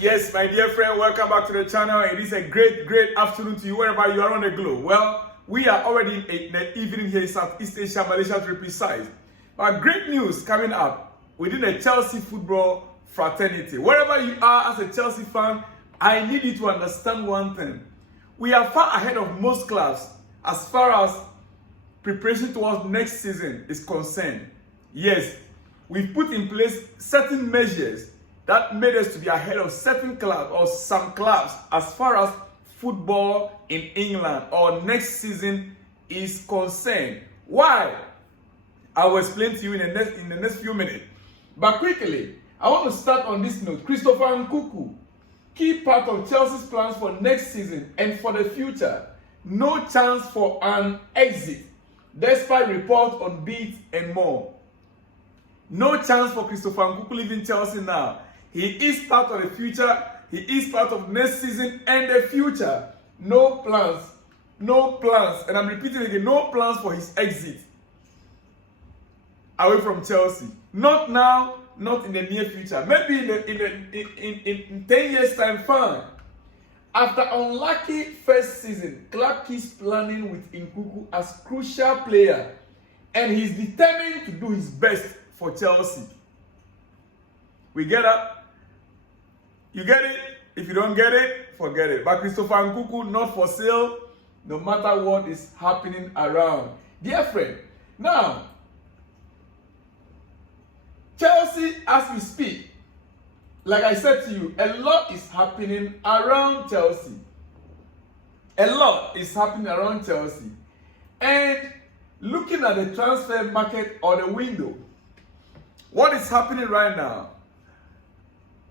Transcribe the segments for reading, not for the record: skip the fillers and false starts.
Yes, my dear friend, welcome back to the channel. It is a great afternoon to you wherever you are on the globe. Well, we are already in the evening here in Southeast Asia, Malaysia to be precise. But great news coming up within the Chelsea football fraternity. Wherever you are as a Chelsea fan, I need you to understand one thing. We are far ahead of most clubs as far as preparation towards next season is concerned. Yes, we've put in place certain measures that made us to be ahead of certain clubs or some clubs as far as football in England or next season is concerned. Why? I will explain to you in the next few minutes. But quickly, I want to start on this note. Christopher Nkunku, key part of Chelsea's plans for next season and for the future. No chance for an exit, despite reports on bids and more. No chance for Christopher Nkunku leaving Chelsea now. He is part of the future. He is part of next season and the future. No plans. No plans. And I'm repeating again, no plans for his exit away from Chelsea. Not now, not in the near future. Maybe in 10 years' time, fine. After unlucky first season, club keeps planning with Nkunku as crucial player. And he's determined to do his best for Chelsea. We get that? You get it? If you don't get it, forget it. But Christopher Nkunku, not for sale, no matter what is happening around. Dear friend, now, Chelsea, as we speak, like I said to you, a lot is happening around Chelsea. A lot is happening around Chelsea. And looking at the transfer market or the window, what is happening right now?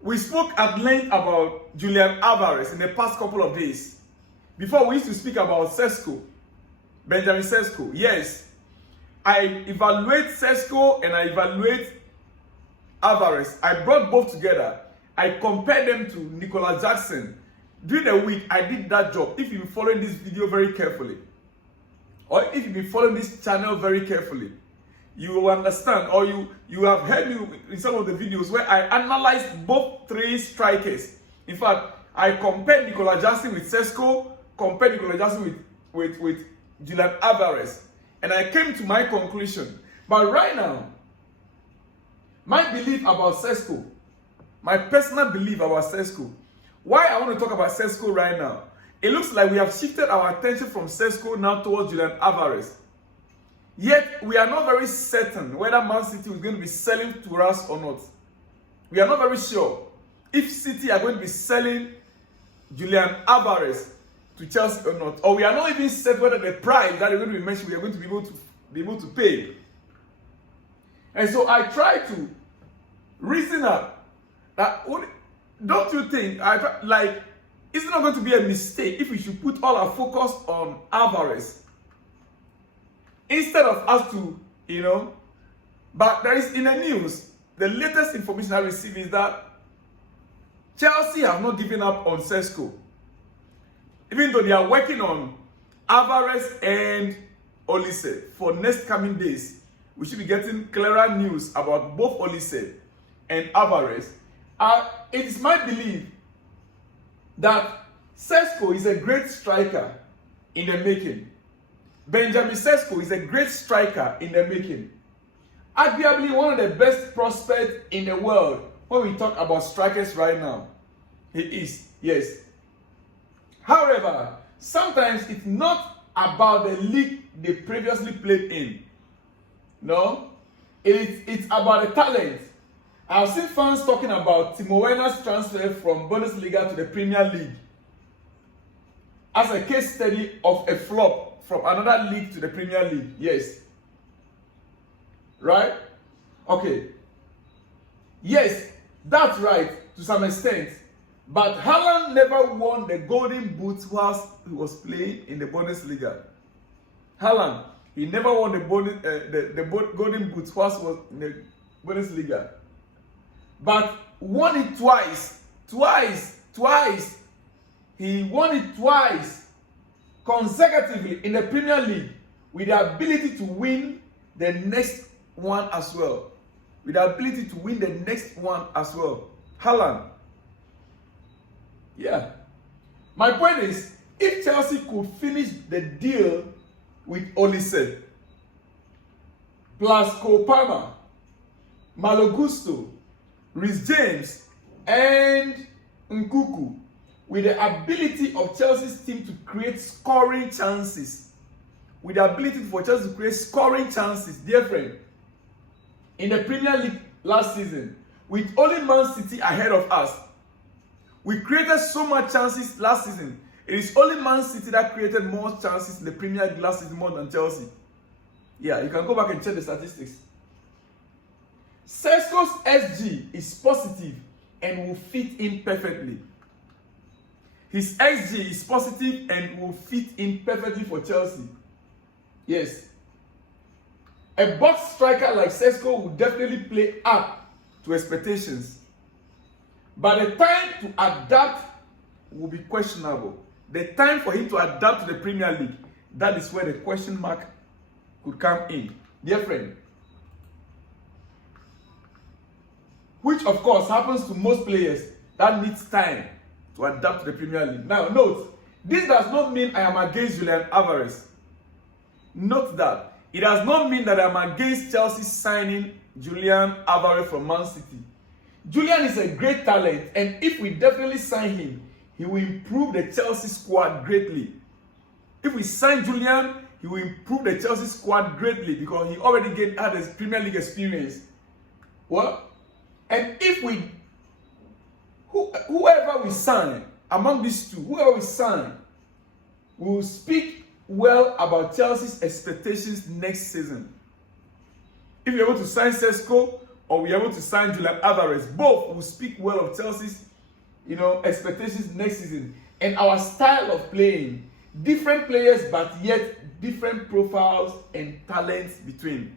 We spoke at length about Julian Alvarez in the past couple of days. Before, we used to speak about Sesko, Benjamin Sesko. Yes, I evaluate Sesko and I evaluate Alvarez. I brought both together. I compared them to Nicolas Jackson. During the week, I did that job. If you've been following this video very carefully, or if you've been following this channel very carefully, you will understand, or you have heard me in some of the videos where I analyzed both three strikers. In fact, I compared Nicolas Jackson with Sesko, compared Nicolas Jackson with Julian Alvarez, and I came to my conclusion. But right now, my belief about Sesko, my personal belief about Sesko, why I want to talk about Sesko right now, it looks like we have shifted our attention from Sesko now towards Julian Alvarez. Yet, we are not very certain whether Man City is going to be selling to us or not. We are not very sure if City are going to be selling Julian Alvarez to Chelsea or not. Or we are not even certain whether the price that is going to be mentioned, we are going to be able to pay. And so I try to reason out that, don't you think, it's not going to be a mistake if we should put all our focus on Alvarez instead of us to, but there is in the news, the latest information I received is that Chelsea have not given up on Sesko. Even though they are working on Alvarez and Olise for next coming days, we should be getting clearer news about both Olise and Alvarez. It is my belief that Sesko is a great striker in the making. Benjamin Sesko is a great striker in the making. Arguably one of the best prospects in the world when we talk about strikers right now. He is, yes. However, sometimes it's not about the league they previously played in. No, it's about the talent. I've seen fans talking about Timo Werner's transfer from Bundesliga to the Premier League as a case study of a flop from another league to the Premier League. Yes. Right? Okay. Yes, that's right to some extent. But Haaland never won the Golden Boot whilst he was playing in the Bundesliga. Haaland, he never won the Golden Boot whilst he was in the Bundesliga. But won it twice. He won it twice consecutively in the Premier League with the ability to win the next one as well. Haaland. Yeah. My point is, if Chelsea could finish the deal with Olise, plus Cole Palmer, Malo Gusto, Reece James, and Nkunku, with the ability of Chelsea's team to create scoring chances, with the ability for Chelsea to create scoring chances, dear friend, in the Premier League last season, with only Man City ahead of us, we created so much chances last season. It is only Man City that created more chances in the Premier League last season more than Chelsea. Yeah, you can go back and check the statistics. Sesko's XG is positive and will fit in perfectly. His XG is positive and will fit in perfectly for Chelsea. Yes. A box striker like Sesko will definitely play up to expectations. But the time to adapt will be questionable. The time for him to adapt to the Premier League, that is where the question mark could come in. Dear friend, which of course happens to most players that needs time to adapt to the Premier League. Now note, this does not mean I am against Julian Alvarez. Note that. It does not mean that I am against Chelsea signing Julian Alvarez from Man City. Julian is a great talent, and if we definitely sign him, he will improve the Chelsea squad greatly. If we sign Julian, he will improve the Chelsea squad greatly because he already had his Premier League experience. What? And if we, whoever we sign, among these two, whoever we sign, will speak well about Chelsea's expectations next season. If we're able to sign Sesko or we're able to sign Julian Alvarez, both will speak well of Chelsea's, expectations next season. And our style of playing, different players but yet different profiles and talents between.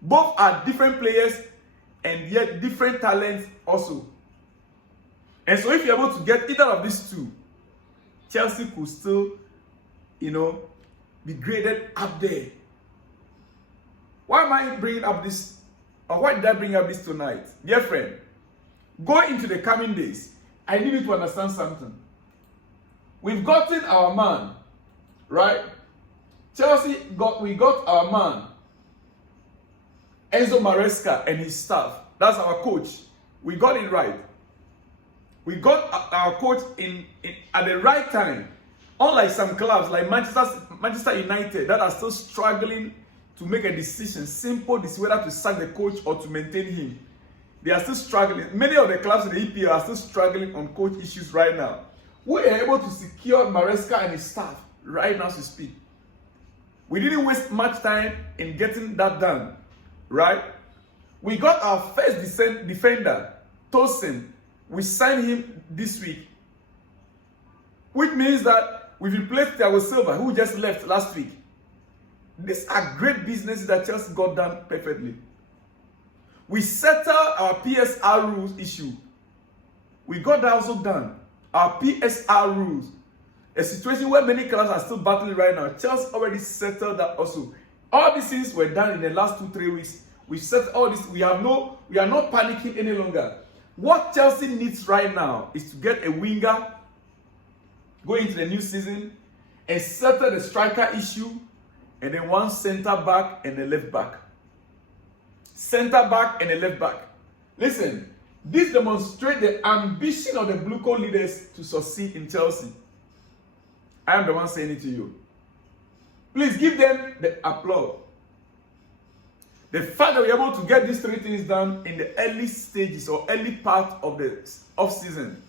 Both are different players and yet different talents also. And so if you're able to get either of these two, Chelsea could still, be graded up there. Why am I bringing up this, or why did I bring up this tonight? Dear friend, go into the coming days. I need you to understand something. We've gotten our man, right? We got our man, Enzo Maresca and his staff. That's our coach. We got it right. We got our coach in at the right time. Unlike some clubs like Manchester United that are still struggling to make a decision, simple decision whether to sack the coach or to maintain him. They are still struggling. Many of the clubs in the EPL are still struggling on coach issues right now. We are able to secure Maresca and his staff right now as we speak. We didn't waste much time in getting that done, right? We got our first defender, Tosin. We signed him this week, which means that we've replaced Thiago Silva, who just left last week. These are great businesses that Chelsea got done perfectly. We settled our PSR rules issue. We got that also done. Our PSR rules. A situation where many clubs are still battling right now. Chelsea already settled that also. All these things were done in the last 2-3 weeks. We settled all this. We are not panicking any longer. What Chelsea needs right now is to get a winger going into the new season and settle the striker issue, and then one center back and a left back. Center back and a left back. Listen, this demonstrates the ambition of the Blue Coat leaders to succeed in Chelsea. I am the one saying it to you. Please give them the applause. The fact that we're able to get these three things done in the early stages or early part of the off-season.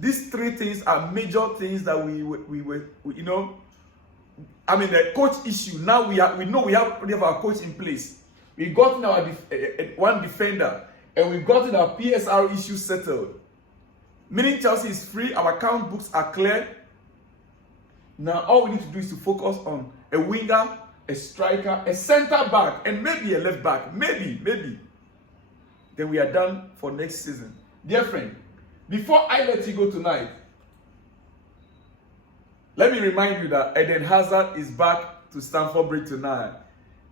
These three things are major things that we the coach issue. Now we know we have our coach in place. We got our one defender, and we got our PSR issue settled. Meaning Chelsea is free. Our account books are clear. Now all we need to do is to focus on a winger, a striker, a center back, and maybe a left back. Maybe. Then we are done for next season. Dear friend, before I let you go tonight, let me remind you that Eden Hazard is back to Stamford Bridge tonight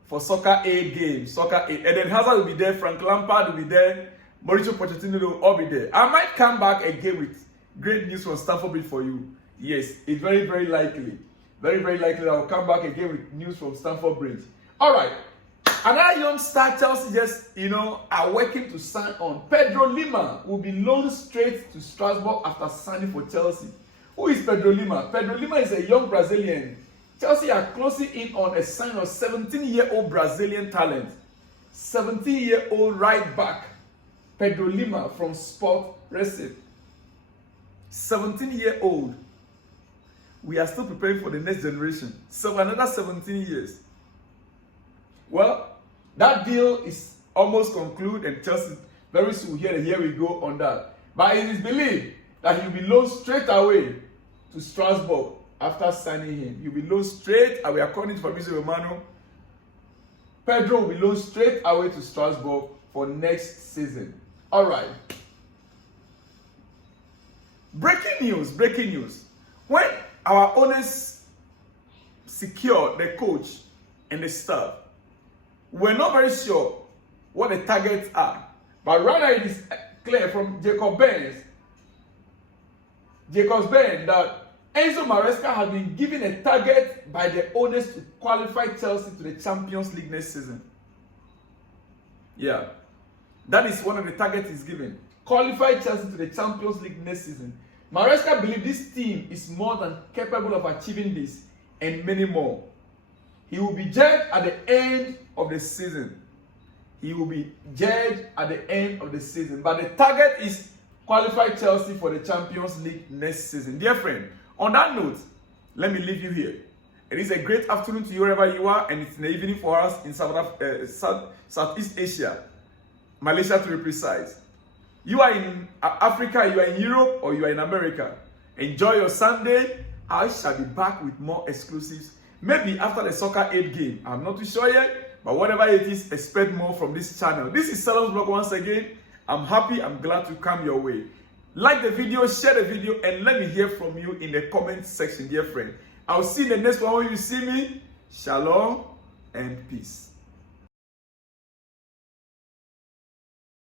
for Soccer A game. Soccer A. Eden Hazard will be there. Frank Lampard will be there. Mauricio Pochettino will all be there. I might come back again with great news from Stamford Bridge for you. Yes, it's very, very likely. Very, very likely that I'll come back again with news from Stamford Bridge. All right. Another young star Chelsea just, are working to sign on. Pedro Lima will be loaned straight to Strasbourg after signing for Chelsea. Who is Pedro Lima? Pedro Lima is a young Brazilian. Chelsea are closing in on a sign of 17-year-old Brazilian talent. 17-year-old right back, Pedro Lima from Sport Recife. 17-year-old. We are still preparing for the next generation. So another 17 years. Well, that deal is almost concluded, and Chelsea very soon will hear the here we go on that. But it is believed that he'll be loaned straight away to Strasbourg after signing him. He'll be loaned straight away, according to Fabrizio Romano. Pedro will be loaned straight away to Strasbourg for next season. All right. Breaking news. When our owners secured the coach and the staff, we're not very sure what the targets are, but rather it is clear from Jacob Benz that Enzo Maresca has been given a target by the owners to qualify Chelsea to the Champions League next season. Yeah, that is one of the targets he's given. Qualify Chelsea to the Champions League next season. Maresca believes this team is more than capable of achieving this and many more. He will be judged at the end of the season. But the target is qualify Chelsea for the Champions League next season. Dear friend, on that note, let me leave you here. It is a great afternoon to you wherever you are, and it's an evening for us in Southeast Asia, Malaysia to be precise. You are in Africa, you are in Europe, or you are in America. Enjoy your Sunday. I shall be back with more exclusives. Maybe after the Soccer 8 game. I'm not too sure yet, but whatever it is, expect more from this channel. This is Salom's Blog once again. I'm happy, I'm glad to come your way. Like the video, share the video, and let me hear from you in the comment section, dear friend. I'll see you in the next one when you see me. Shalom and peace.